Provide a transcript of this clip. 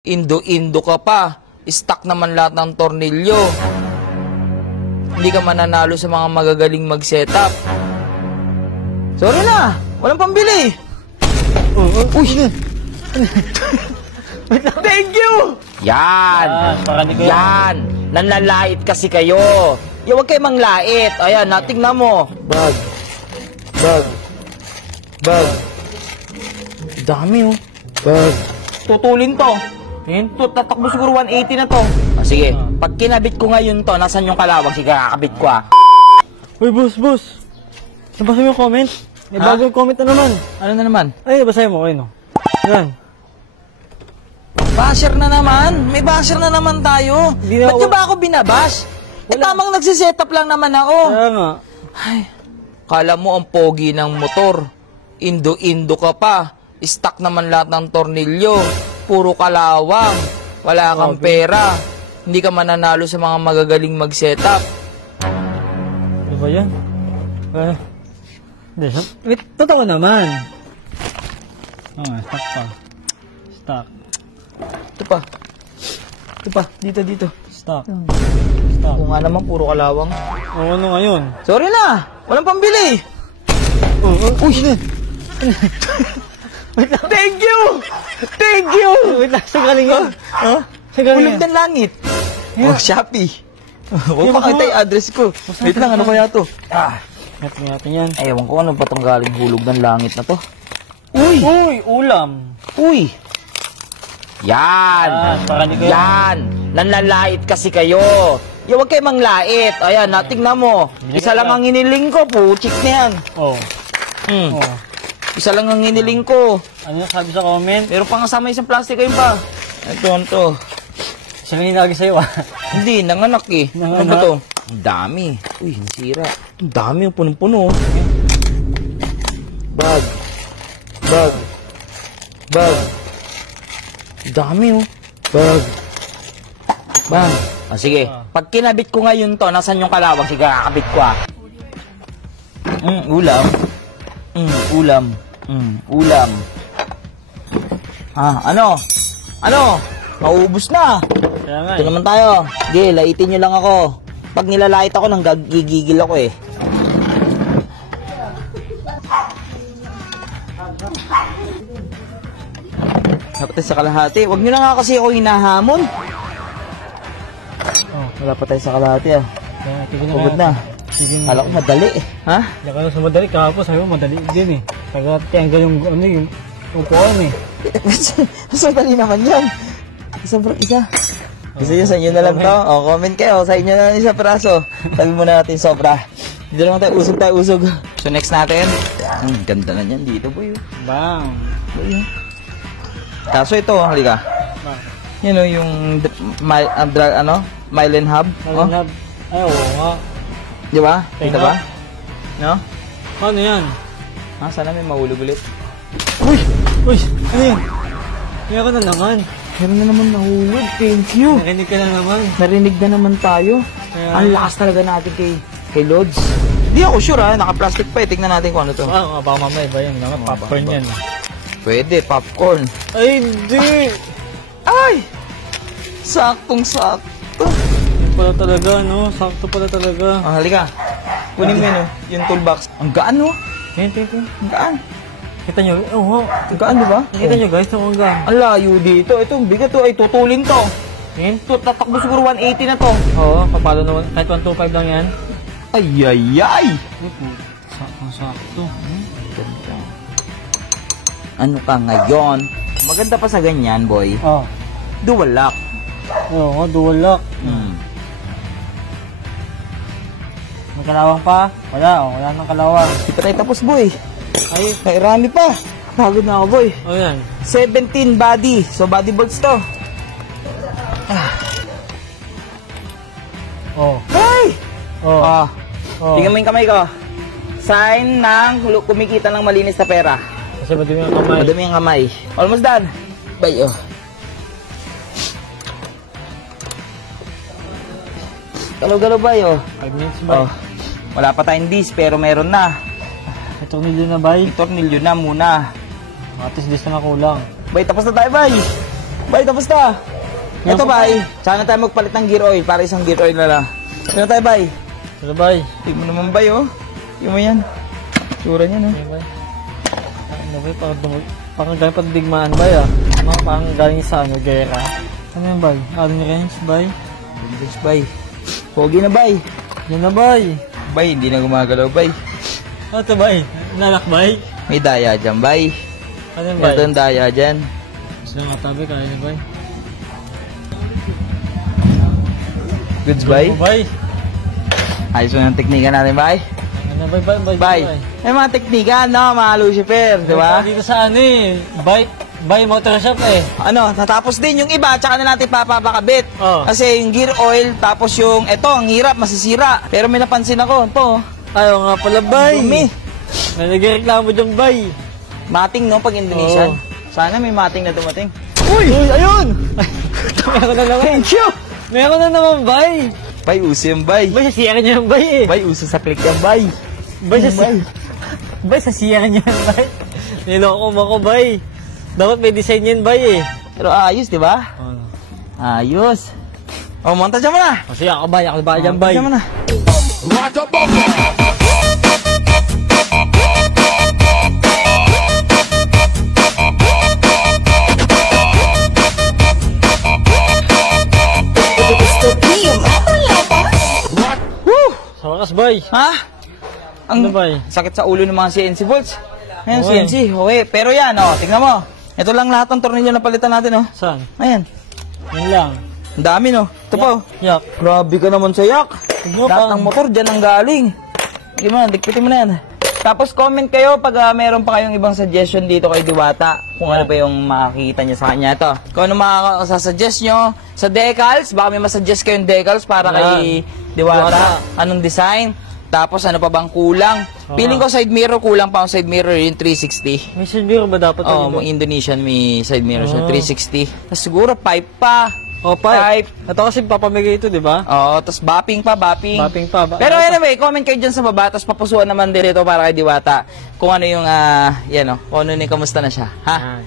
Indo-Indo ka pa. Stuck naman lahat ng tornilyo. Hindi ka mananalo sa mga magagaling mag-setup. Sorry na, walang pambili. Uy! Thank you! Yan! Yan! Nanlalait kasi kayo. Huwag kayo manglait. Ayan, natingnan mo. Bag. Dami oh. Bag. Tutulin to. Tatakbo siguro 180 na to. Sige, pag kinabit ko ngayon to, nasan yung kalawang? Sige, kakabit ko ah. Uy, boss. Nabasa mo yung comment? May bagong comment na naman. Ano na naman? Ay, nabasahin mo. Ayun, no? Yan. Basher na naman. May basher na naman tayo. Ba't nyo ba ako binabash? Tamang nagsisetup lang naman ako. Kaya nga. Ay, kala mo ang pogi ng motor. Indo-Indo ka pa. Stuck naman lahat ng tornilyo. Puro kalawang. Wala kang pera. Hindi ka mananalo sa mga magagaling mag-setup. Ano ba yan? Wait, totoo naman. Stock pa. Stock. Ito pa. Dito. Stock. Kung nga naman, puro kalawang. O, ano ngayon? Sorry na! Walang pambili! Uy! Thank you! Wait lang, saan galing yan? Hulog ng langit. Shopee. Huwag pa kita yung address ko. Wait lang, ano kaya to? Natin yan. Ewan ko ano ba itong galing hulog ng langit na to. Uy, ulam. Uy! Yan! Yan! Nanlalait kasi kayo. Huwag kayo manglait. Ayan, natingnan mo. Isa lang ang hiniling ko. Puchik na yan. Isa lang ang hiniling ko. Ano sabi sa comment? Meron pa nga sama isang plastic kayo pa. Ito. Siya lang hinagi sa'yo Hindi, nanganak eh. Ano ba to? Ang dami. Uy, nasira. Ang dami, punong-puno. Bag. Ang dami oh. Bag. Sige. Pag kinabit ko ngayon to, nasan yung kalawang? Sige, kakabit ko ah. Ulam. Ano? Maubos na. Ito naman tayo. Sige, laitin nyo lang ako. Pag nilalait ako, nang gigigil ako eh. Dapat sa kalahati. Huwag nyo na nga kasi ako hinahamon. Wala pa tayo sa kalahati ah. Pagod na. Kala ko madali eh. Ha? Diyan ka na sa madali. Kahapon sabi mo madali din eh. Taga-tianggal yung upuan eh. Mas madali naman yan. Isa. Gusto nyo sa inyo na lang to? Comment kayo. Sa inyo na lang isa peraso. Sabi muna natin sobra. Dito naman tayo usog. So next natin. Ganda na yan dito boy. Bang. Boy. Kaso ito, halika. Yan o, yung Mylen Hub. Ay, oo nga. Di ba? Kita ba? No? Ano yan? Sana may mahulog ulit. Uy! Ano yan? Kaya ka na naman. Meron na naman nahulog. Thank you. Narinig ka na naman. Narinig na naman tayo. Ang lakas talaga natin kay Lods. Hindi ako sure ha. Naka-plastic pa eh. Tignan natin kung ano to. Baka mamaya ba yan? Popcorn yan. Pwede, popcorn. Ay, hindi! Ay! Saktong-sakto. Yan pala talaga, no? Sakto pala talaga. Halika. Kunin mo yun, yung toolbox. Ang gaan, no? Yan. Ang gaan. Kita nyo? Oo. Ang gaan, di ba? Kita nyo, guys, ang gaan. Ang layo dito. Ito, bigat to. Ay, tutulin to. Yan, tatakbo siguro 180 na to. Oo, papalo naman. Kahit 125 lang yan. Ay! Sakto. Ganda. Ano ka ngayon? Maganda pa sa ganyan, boy. Dual lock. Oo, dual lock. May kalawang pa? Wala nang kalawang. Di pa tayo tapos, boy. Ay, rami pa. Pagod na ako, boy. Yan. 17 body. So, body bolts to. Hey! Tingnan mo yung kamay ko. Sign ng kumikita ng malinis na pera. Kasi madumi ang kamay. Madumi ang kamay. Almost done. Bye, Galaw-galaw ba, 5 minutes ba? Wala pa tayong disc, pero meron na. Tornilyo na, bay? Tornilyo na muna. At least dis na kulang. Bay, tapos na tayo, bay. Bay, tapos na. Ito, Yan po, bay. Sana tayo magpalit ng gear oil para isang gear oil na lang. Ito tayo, bay. Ano bay? Tingnan mo naman, bay, oh. Tingnan mo yan. Tsura niyan, oh. Ano bay? Ano bay? Parang galing pandigmaan bay ah. Parang galing sa ano, gera. Ano yan bay? Allen wrench bay? Vintage, bay. Pogi na, bay. Yan na bay. Bay, hindi na gumagalaw, bay. Ano to bay? Nalak bay? May daya dyan, bay. Ano yan bay? Ito ang daya dyan. Gusto nga tabi, kaya na bay? Goods, bay. Ano bay? Ayos mo ng teknika natin, bay. Ano bay bay bay? Bay. May mga teknika, no, mga Lucifer, di ba? Dito sa ano eh. Bay motor shop eh. Ano, natapos din yung iba, tsaka na natin papapakabit. Oh. Kasi yung gear oil, tapos yung, eto, ang hirap, masisira. Pero may napansin ako, ito, Ayaw nga pala bay. dumi. May nagreklamo dyan bay. Mating, no, pag Indonesian. Oo. Sana may mating na dumating. Uy! Ayun! Meron na naman. Thank you! Meron na naman bay. Bay, uso yung bay. Bay, sa siyara niya yung bay eh. Bay, uso sa click yung bay. Bay, sa siyara niya yung bay. Niloko mo ko bay. Dapat may design yan bay eh. Pero ayos, di ba? Ayos. O, monta dyan mo na. Kasi ako bay, ako ba dyan bay. Dyan mo na. Woo! Sa wakas bay. Ha? Ang Ano bay? sakit sa ulo ng mga CNC bolts. Ayan, Okay. CNC. Okay. Pero yan, oh, tingnan mo. Ito lang lahat ng tornilyo na palitan natin, oh. Saan? Ayan. Yan lang. Ang dami, no? Ito pa, oh. Yak. Grabe ka naman sa yak. Huwag Lahat pa. ng motor dyan ang galing. Sige mo, dikpitin mo na yan. Tapos comment kayo pag meron pa kayong ibang suggestion dito kay Diwata. Kung ano pa yung makikita niya sa kanya. Ito. Kung ano makakasuggest nyo sa decals. Baka may masuggest kayong decals para kay Diwata. Anong design. Tapos ano pa bang kulang. Feeling ko side mirror, kulang pa ang side mirror yung 360. May silbiro ba dapat? Oo, mga Indonesian may side mirror siya, 360. Tapos siguro pipe pa. O, pipe. Ito kasi papamigay ito, di ba? Oo, tapos bapping pa, bapping. Bapping pa. Pero anyway, comment kayo dyan sa baba, tapos papusuan naman din ito para kay Diwata kung ano yung, yan o, kung ano yung kamusta na siya. Ha? Ah.